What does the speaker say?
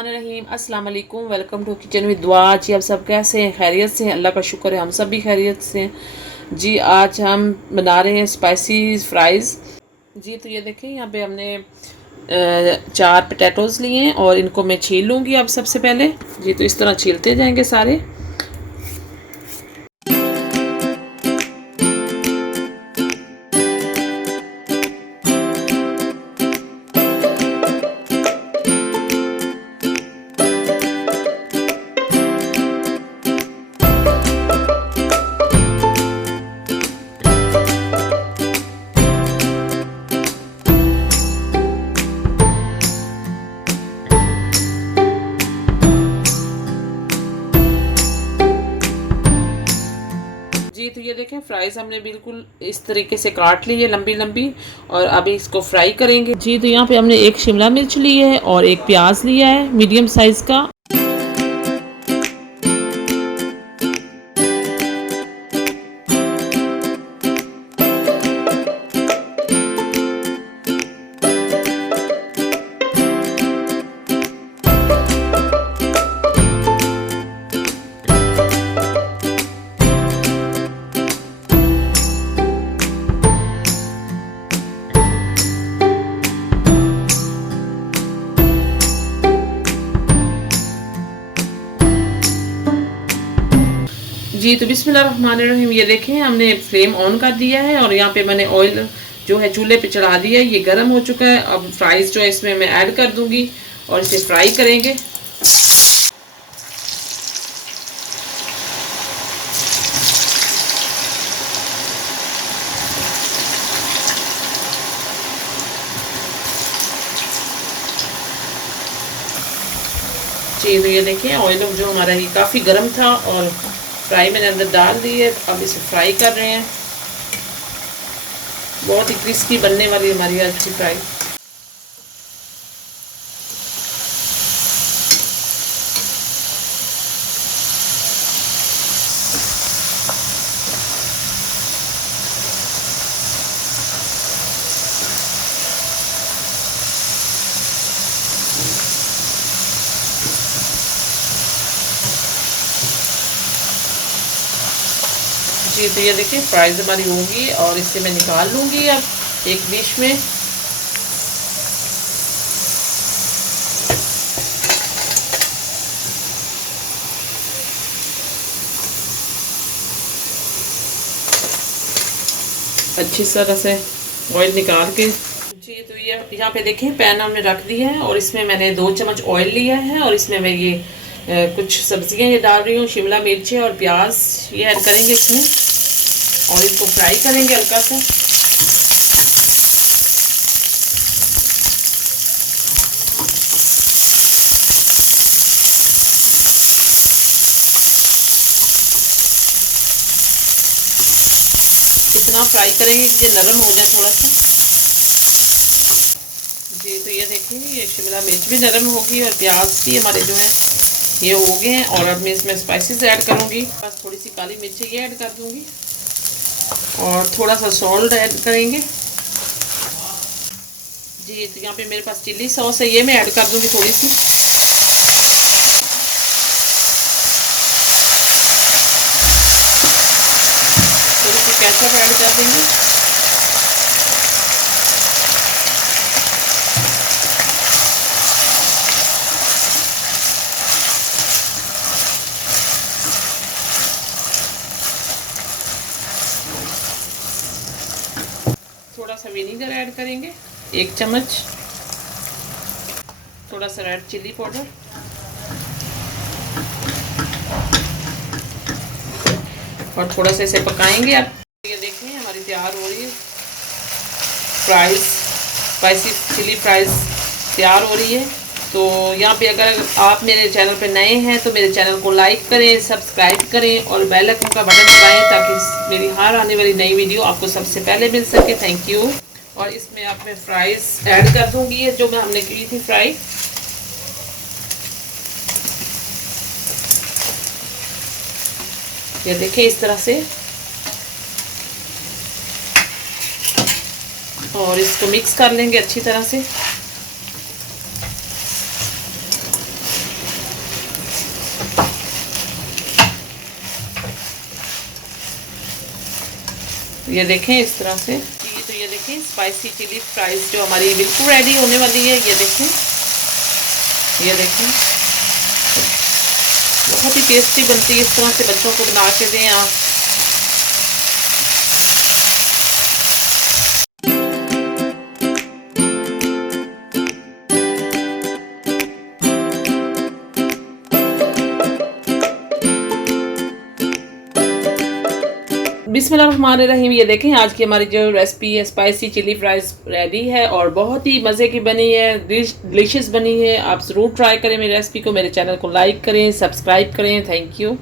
बिस्मिल्लाहिर्रहमानिर्रहीम। अस्सलाम वालेकुम। वेलकम टू किचन विद दुआ। जी आप सब कैसे हैं? खैरियत से हैं? अल्लाह का शुक्र है हम सब भी खैरियत से हैं। जी आज हम बना रहे हैं स्पाइसी फ्राइज़। जी तो ये देखें, यहाँ पे हमने 4 पोटैटोज़ लिए हैं और इनको मैं छील लूँगी अब सबसे पहले। जी तो इस तरह छीलते जाएंगे सारे। जी तो ये देखें, फ्राइज़ हमने बिल्कुल इस तरीके से काट ली है लंबी लंबी, और अभी इसको फ्राई करेंगे। जी तो यहाँ पे हमने एक शिमला मिर्च ली है और एक प्याज लिया है मीडियम साइज़ का। जी तो बिस्मिल्लाहिर्रहमानिर्रहीम। ये देखें, हमने फ्लेम ऑन कर दिया है और यहाँ पे मैंने ऑयल जो है चूल्हे पे चढ़ा दिया है। ये गर्म हो चुका है। अब फ्राइज़ जो है इसमें मैं ऐड कर दूंगी और इसे फ्राई करेंगे। जी तो ये देखिए, ऑयल जो हमारा ये काफ़ी गर्म था और फ्राई मैंने अंदर डाल दी है। अब इसे फ्राई कर रहे हैं। बहुत ही क्रिस्पी बनने वाली हमारी आज की फ्राई। जी तो ये देखिए, फ्राइज़ हमारी होंगी और इससे मैं निकाल लूँगी अब एक डिश में। अच्छी तरह से ऑयल निकाल के। जी तो ये यहाँ पे देखें, पैन हमने रख दिया है और इसमें मैंने 2 चम्मच ऑयल लिया है और इसमें मैं ये कुछ सब्जियां ये डाल रही हूँ। शिमला मिर्च और प्याज ये ऐड करेंगे इसमें और इसको फ्राई करेंगे हल्का सा। इतना फ्राई करेंगे कि ये नरम हो जाए थोड़ा सा। जी तो ये देखिए, ये शिमला मिर्च भी नरम होगी और प्याज भी हमारे जो है ये हो गए हैं। और अब मैं इसमें स्पाइसेस ऐड करूँगी। बस थोड़ी सी काली मिर्च ये ऐड कर दूँगी और थोड़ा सा सॉल्ट ऐड करेंगे। जी तो यहाँ पे मेरे पास चिल्ली सॉस है, ये मैं ऐड कर दूँगी थोड़ी सी। थोड़ी सी केचप ऐड कर देंगे। थोड़ा सा विनीगर ऐड करेंगे 1 चम्मच। थोड़ा सा रेड चिल्ली पाउडर और थोड़ा सा इसे पकाएंगे। अब ये देखें, हमारी तैयार हो रही है फ्राइज़, स्पाइसी चिली फ्राइज़ तैयार हो रही है। तो यहाँ पे अगर आप मेरे चैनल पे नए हैं तो मेरे चैनल को लाइक करें, सब्सक्राइब करें और बेल आइकन का बटन दबाएं ताकि मेरी हर आने वाली नई वीडियो आपको सबसे पहले मिल सके। Thank you. और इसमें अब मैं फ्राइज़ ऐड कर दूँगी, ये जो हमने की थी फ्राई। ये देखिए इस तरह से, और इसको मिक्स कर लेंगे अच्छी तरह से। ये देखें इस तरह से। तो ये देखें स्पाइसी चिली फ्राइज जो हमारी बिल्कुल रेडी होने वाली है। ये देखें, ये देखें, बहुत ही टेस्टी बनती है। इस तरह से बच्चों को बना के दें आप। बिस्मिल्लाहिर्रहमानिर्रहीम। ये देखें आज की हमारी जो रेसिपी है स्पाइसी चिली फ्राइज रेडी है और बहुत ही मज़े की बनी है, डिलीशियस बनी है। आप ज़रूर ट्राई करें मेरी रेसिपी को। मेरे चैनल को लाइक करें, सब्सक्राइब करें। Thank you.